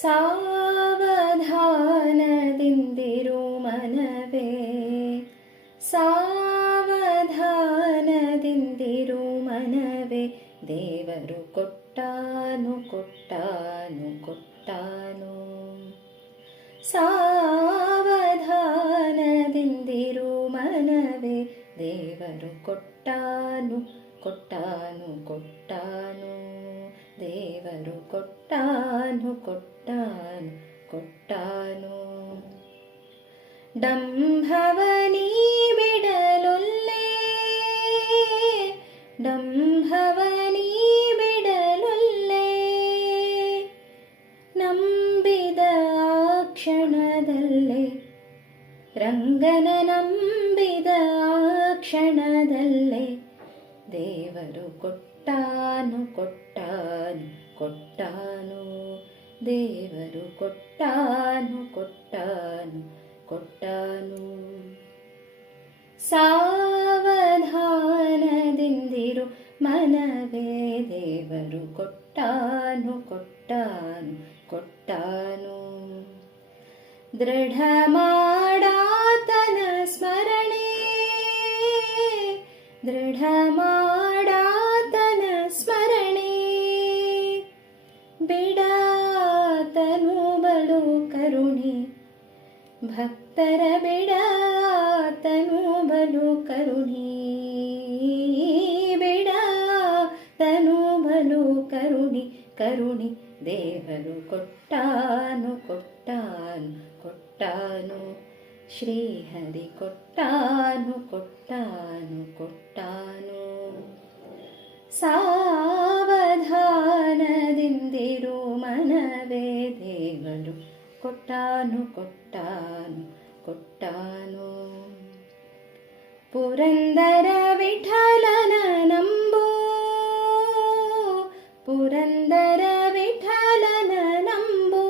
ಸಾವಧಾನದಿಂದಿರು ಮನವೇ, ಸಾವಧಾನದಿಂದಿರು ಮನವೇ, ದೇವರು ಕೊಟ್ಟಾನು ಕೊಟ್ಟಾನು ಕೊಟ್ಟಾನು. ಸಾವಧಾನದಿಂದಿರು ಮನವೇ, ದೇವರು ಕೊಟ್ಟಾನು ಕೊಟ್ಟಾನು ಕೊಟ್ಟಾನು. ದೇವರು ಕೊಟ್ಟಾನು ಕೊಟ್ಟಾನು ಕೊಟ್ಟಾನು. ಡಂಭವನೀ ಬಿಡಲೊಲ್ಲೆ, ಡಂಭವನೀ ಬಿಡಲೊಲ್ಲೆ, ನಂಬಿದ ಆ ಕ್ಷಣದಲ್ಲೇ, ರಂಗನ ನಂಬಿದ ಆ ಕ್ಷಣದಲ್ಲೇ, ದೇವರು ಕೊಟ್ಟಾನು ಕೊಟ್ಟಾನು ಕೊಟ್ಟಾನು. ದೇವರು ಕೊಟ್ಟಾನು ಕೊಟ್ಟಾನು ಕೊಟ್ಟಾನು. ಸಾವಧಾನದಿಂದಿರು ಮನವೇ, ದೇವರು ಕೊಟ್ಟಾನು ಕೊಟ್ಟಾನು ಕೊಟ್ಟಾನು. ದೃಢ ಮಾಡಾತನ ಸ್ಮರಣೆ, ದೃಢ ಮಾಡಾತನ ಸ್ಮರಣೆ, ಬಿಡಾತನು ಬಲು ಕರುಣೆ, ಭಕ್ತರ ಬಿಡಾತನು ಬಲು ಕರುಣೆ, ಬಿಡಾತನು ಬಲು ಕರುಣೆ ಕರುಣೆ. ದೇವರು ಕೊಟ್ಟಾನು ಕೊಟ್ಟಾನು ಕೊಟ್ಟಾನು. ಶ್ರೀಹರಿ ಕೊಟ್ಟಾನು ಕೊಟ್ಟಾನು ಕೊಟ್ಟಾನು. ಸಾವಧಾನದಿಂದಿರು ಮನವೇ, ದೇವರು ಕೊಟ್ಟಾನು ಕೊಟ್ಟಾನು ಕೊಟ್ಟಾನು. ಪುರಂದರ ವಿಠಲನ ನಂಬು, ಪುರಂದರ ವಿಠಲನ ನಂಬು,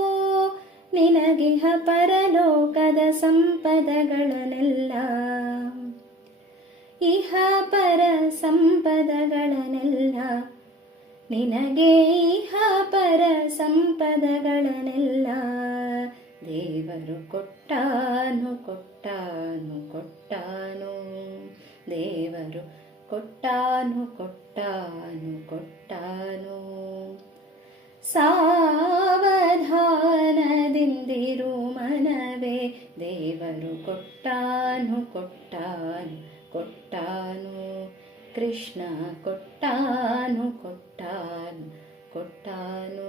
ನಿನಗಿಹ ಪರಲೋಕದ ಸಂಪದಗಳನ್ನೆಲ್ಲ, ಇಹ ಪರ ಸಂಪದಗಳನ್ನೆಲ್ಲ, ನಿನಗೆ ಇಹ ಪರ ಸಂಪದಗಳನ್ನೆಲ್ಲ, ದೇವರು ಕೊಟ್ಟಾನು ಕೊಟ್ಟಾನು ಕೊಟ್ಟಾನು. ದೇವರು ಕೊಟ್ಟಾನು ಕೊಟ್ಟಾನು ಕೊಟ್ಟಾನು. ಸಾವಧಾನದಿಂದಿರು ಮನವೇ, ದೇವರು ಕೊಟ್ಟಾನು ಕೊಟ್ಟಾನು ಕೊಟ್ಟಾನು. ಕೃಷ್ಣ ಕೊಟ್ಟಾನು ಕೊಟ್ಟಾನು ಕೊಟ್ಟಾನು.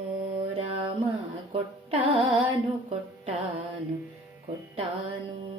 ರಾಮ ಕೊಟ್ಟಾನು ಕೊಟ್ಟಾನು ಕೊಟ್ಟಾನು.